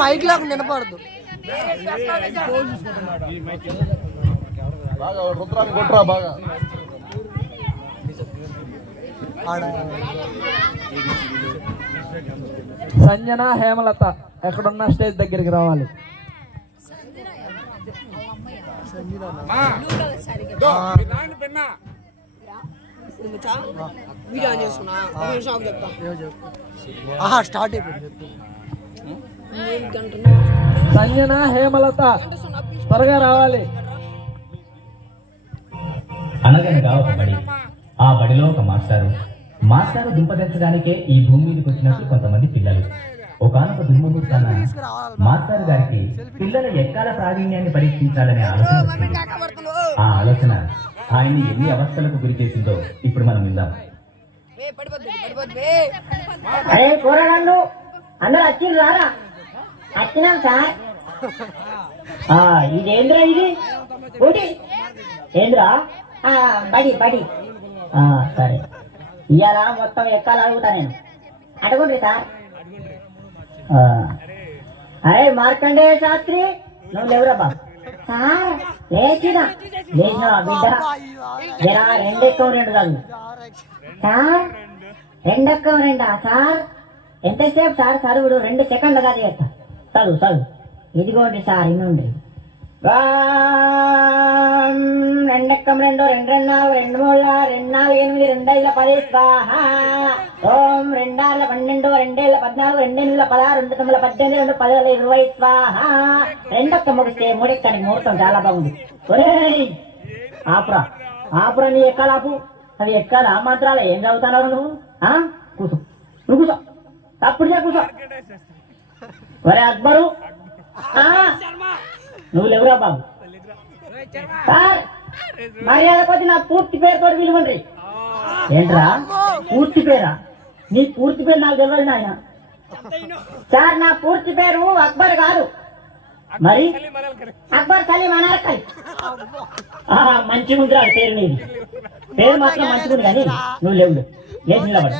Mic లాగా నిలబడదు. సంజన హేమలత ఎక్కడున్న స్టేజ్ దగ్గరికి రావాలి. స్టార్ట్ అయిపోయింది. సంజన హేమలత త్వరగా రావాలి. అనగనగా ఒక బడి. ఆ బడిలో ఒక మాస్టారు దుంపదించడానికే ఈ భూమి మీదకి వచ్చినట్లు కొంతమంది పిల్లలు. ఒకనొక దుర్ముహూర్తాన మాస్టర్ గారికి పిల్లల ఎక్కాల ప్రావీణ్యాన్ని పరీక్షించాలనే ఆలోచన వచ్చింది. ఆ ఆలోచన ఆయన్ని ఎన్ని అవస్థలకు గురి చేసిందో ఇప్పుడు మనం విందాం. అరే కూరగాళ్ళు అందరూ వచ్చిండ్రు రారా? వచ్చినాం సార్. ఇదేంద్రా ఇది ఒకటి ఏంద్రా? బడి బడి సరే ఇవాళ మొత్తం ఎక్కాలి అడుగుతా నేను. అడగండి సార్. అరే మార్కండేయ శాస్త్రి నువ్వు లేవురా సార్. లేచినా బిడ్డ జరా రెండెక్కం రెండు కాదు సార్. రెండెక్కం రెండా సార్? ఎంతసేపు సార్ చదువుడు? 2 సెకండ్లు కాదు చేస్తా. చదువు ఇదిగోండి సార్ ఇన్నుండి. రెండెక్కం రెండు 2 2 4 2 3 2 4 8 2 5 10 స్వాహ. ఓం 2 6 12 2 7 14 2 8 16 2 9 18 2 10 20 స్వాహ. రెండొక్క ముగిస్తే మూడెక్కడికి ముహూర్తం చాలా బాగుంది. ఆపురా నీ ఎక్కాలాపు. అవి ఎక్కాలా మాత్రాల ఏం చదువుతున్నావు నువ్వు? కూర్చో నువ్వు కూర్చో. తప్పుడు కూర్చో. ఒరే అక్బరు నువ్వు లేవురా బాబు. సార్ మర్యాద కొద్ది నా పూర్తి పేరుతో పిలువండి. ఏంట్రా పూర్తి పేరా? నీ పూర్తి పేరు నాకు తెలియదు నాయన. సార్ నా పూర్తి పేరు అక్బర్ కాదు. మరి అక్బర్ సలీం అనార్కలి. మంచిగా ఉంది రాదు పేరు. నీది పేరు మాత్రం మంచిగా ఉంది కానీ నువ్వు లేవు. లేచి నిలబడి.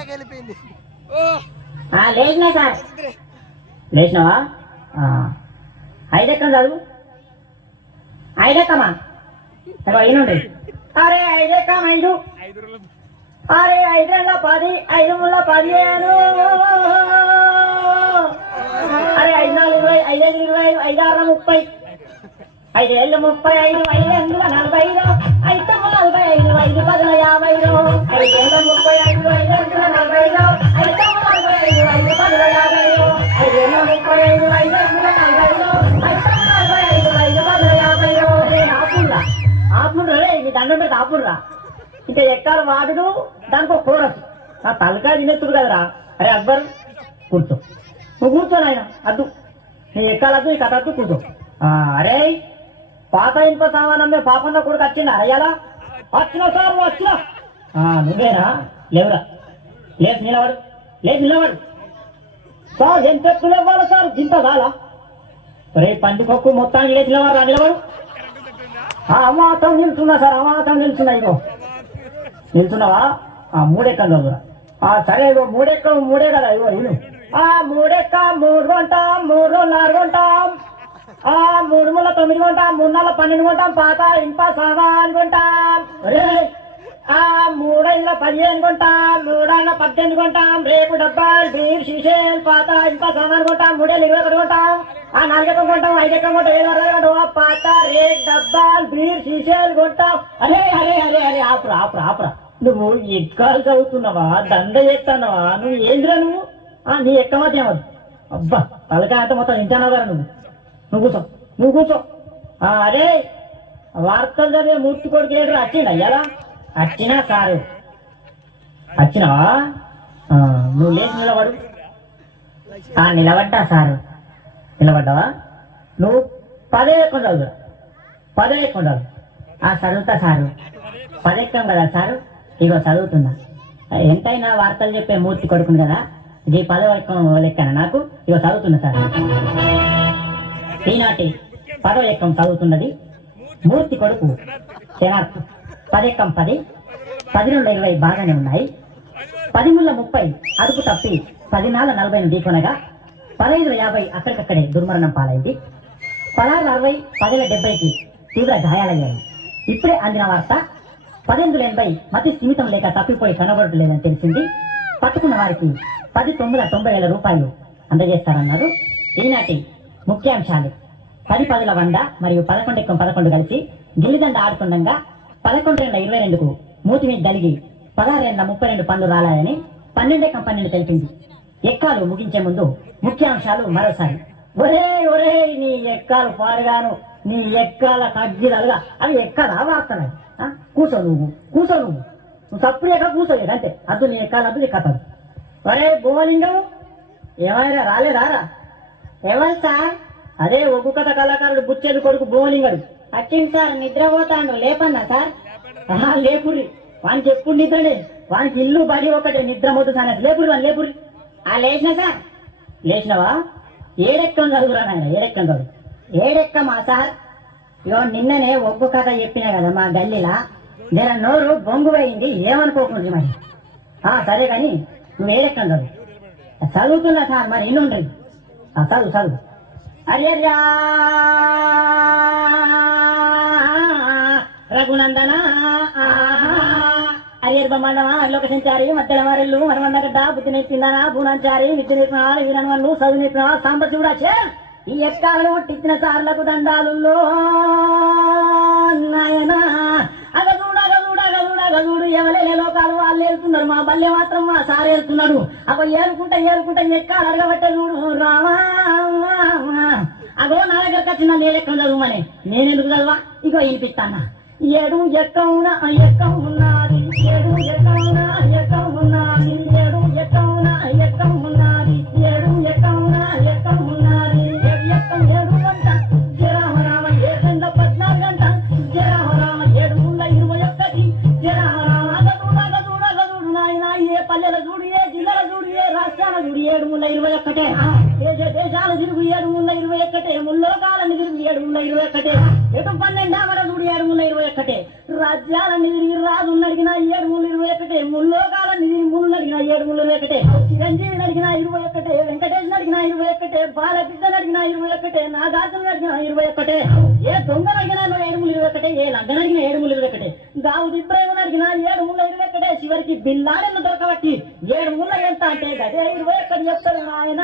లేచినా సార్. లేచినావా? 5 ఎక్కం చదువు. 5 ఎక్కమా? అయినండి. అరే 5 ఎక్కం 5. అరే 5 2 10 5 3 15. అరే 5 4 20 5 5 25 5 6 30 5 7 35 5 8 45 5 9 45 5 10 50 5 7 35 5 8 45 5 9 45 5 10 50 5 10 50 5 8 35 5 9 45 5 10 50 5 ఆపుర్రా. నీ దండం పెట్టి ఆపుర్రా. ఇంకా ఎక్కాల వాదుడు దానికి ఒక కోరస్. నా తలకాయ తినేస్తుడు కదరా. అరే అక్బర్ కూర్చో. నువ్వు కూర్చో నాయన. అద్దు నీ ఎక్కాలద్దు ఈ కథ అద్దు కూర్చో. అరే పాత ఇనుప సామానమ్మే పాపన్న కొడుకు వచ్చిందా అయ్యాలా? వచ్చినా సార్ వచ్చినా. నువ్వేనా? లేవురా. లేచి నిలబడు. సార్ ఎంత ఎత్తులు ఇవ్వాలి సార్? గింత కాలా? రే పందికొక్కు మొత్తానికి లేచి నిలబడు. అమాతం నిల్చున్నా సార్. అమాతం నిల్చున్నా. ఇగో నిల్చున్నావా? 3 ఎక్కం చదువురా. సరే ఇగో 3 ఎక్కం 3 కదా. ఇగో ఇల్లు 3 ఎక్కం 3 కొంటాం 3 4 కొంటాం 3 3 9 కొంటాం 3 4 12 కొంటాం. పాత ఇనుప సామాన్ కొంటాం. 3 5 15 కొంటాం. 3 6 18 కొంటాం. రేపు డబ్బాలు బీర్ షీషేలు పాత ఇనుప సామాన్ కొంటాం. 3 7 21 కొంటాం. 4 ఎక్కం కొంటాం 5 ఎక్కం కొంటాం 7 వరకు పాత రేట్ డబ్బాలు బీర్ షీషేలు కొంటాం. అరే అరే అరే అరే ఆపురా. నువ్వు ఎక్కాలు చదువుతున్నావా? దండ చేస్తున్నావా? నువ్వు ఏందిరా నువ్వు? నీ ఎక్కమతి ఏమద్దు. అబ్బా తలకాయ అంతా మొత్తం ఇంటానావు కదా నువ్వు కూర్చో. అరే వార్తలు చదివే మూర్తి కొడుకు లేడు వచ్చిండు అయ్యాలా? వచ్చినా సారు. వచ్చినావా? నువ్వు లేచి నిలబడు. నిలబడ్డా సారు. నిలబడ్డావా? నువ్వు 10 ఎక్కం చదువురా. 10 ఎక్కం చదువు. చదువుతా సారు. 10 ఎక్కం కదా సారు. ఇగో చదువుతున్నా. ఎంతైనా వార్తలు చెప్పే మూర్తి కొడుకును కదా. ఈ 10 ఎక్కం లెక్కన నాకు. ఇగో చదువుతున్నా సార్. ఈనాటి 10వ ఎక్కం చదువుతున్నది మూర్తి కొడుకు శనార్థ్. 10 ఎక్కం 10 12 20 బాగానే ఉన్నాయి. 10 30 అదుపు తప్పి 14:40 ఢీకొనగా 15:50 అక్కడికక్కడే దుర్మరణం పాలైంది. 16:60 10:70కి తీవ్ర గాయాలయ్యాయి. ఇప్పుడే అందిన వార్త 18:80 మతి స్థిమితం లేక తప్పిపోయి కనబడలేదని తెలిసింది. పట్టుకున్న వారికి 10,90,90,000 రూపాయలు అందజేస్తారన్నారు. ఈనాటి ముఖ్యాంశాలు: 10-10 మరియు 11-11 కలిసి గిల్లిదండ ఆడుతుండగా 11-22కు మూతి మీద దలిగి 16-32 పండ్లు రాలాయని 12-12 తెలిపింది. ఎక్కాలు ముగించే ముందు ముఖ్యాంశాలు మరోసారి. ఒరే నీ ఎక్కాలు పాడుగాను, నీ ఎక్కాల కగ్గిదలుగా అవి ఎక్కడా వార్తలే. కూసో నువ్వు సప్పుడేగా కూసోలేదు అంతే. అద్దు నీ ఎక్కాలు అద్దు నీ కథలు. ఒరే భూమలింగం, ఏమైనా రాలేదారా? ఎవరు సార్? అదే ఒగ్గు కథ కళాకారుడు బుచ్చేది కొడుకు భూమలింగడు. వచ్చింది సార్, నిద్రపోతాడు. లేపన్నా సార్? లేపుర్రి, వానికి ఎప్పుడు నిద్రనే. వానికి ఇల్లు బడి ఒకటే, నిద్ర మొద్దు సార్. లేపుర్రి వాని లేపుర్రి. లేచిన సార్. లేచినవా? ఏడెక్కం చదువురా నాయన, ఏడెక్కం చదువు. ఏడెక్కమా సార్? ఇగో నిన్ననే ఒగ్గు కథ చెప్పినా కదా మా గల్లీలా, జర నోరు బొంగు పోయింది, ఏమనుకోకుండా మరి. సరే కానీ నువ్వు ఏడెక్కం చదువు. చదువుతున్నా సార్, మరి ఇన్నుండ్రి. చదువు. అర్యర్యా రఘునందన అరియర్ బొమ్మడమా లోక సంచారి మధ్యల వారెల్లు మరమన్నగడ్డ బుద్ధి నేర్పిందనా భూనాచారి విద్య నేర్పిన వీరన్వన్ను చదువు నేర్పిన సాంబశివుడా చే ఈ ఎక్కాలను ఒట్టించిన సార్లకు దండాలు నాయనా. అగదూడు ఎవలే లోకాలు వాళ్ళు వెళ్తున్నారు, మా బల్లె మాత్రం మా సార్ వెళ్తున్నాడు. ఏరుకుంటా ఎక్కాలు అడగబట్టే చూడు రామా. అగో నా దగ్గరకు వచ్చిన నేనెక్కడ చదువుమని, నేనెందుకు చదువా? ఇగో వినిపిస్తాన్నా. ఏడు ఎక్కవునా ఎక్కవున్నది, ఏడు ఎక్కవునా ఎక్కవున్నది, ఏడు ఎక్కవునా ఎక్కవున్నది, ఏడు ఎక్కవునా ఎక్కవున్నది. ఏడు గంట జరామరామ 7:14 గంట జరామరామ 7:21 జరామరామ. అగదూడు నాయన, ఏ పల్లెల చూడు, ఏ జిల్లాల చూడు, ఏ రాష్ట్రాల చూడు, 7:21 దేశాల తిరుగు 7:21 ముల్లోకాలను తిరుగు 7:21 ఎటు 12 ఆవడ చూడు 7:21 రాజ్యాలన్నీ తిరిగి రాజు అడిగిన 7:21 ముల్లోకాలన్నీ తిరిగి ముళ్ళు అడిగిన 7:21 చిరంజీవిని అడిగిన 21 వెంకటేశ్వర అడిగిన 21 బాలకృష్ణ అడిగిన 21 నాగార్జున అడిగిన 21 ఏ దొంగను అడిగినా 7:21 ఏ లంగన అడిగిన 7:21 దావుద్ ఇబ్రాహిం అడిగిన 7:21 చివరికి బిల్లాడెన్ను దొరకబట్టి 7 ఎంత అంటే గదే 21 చెప్తాడు ఆయన.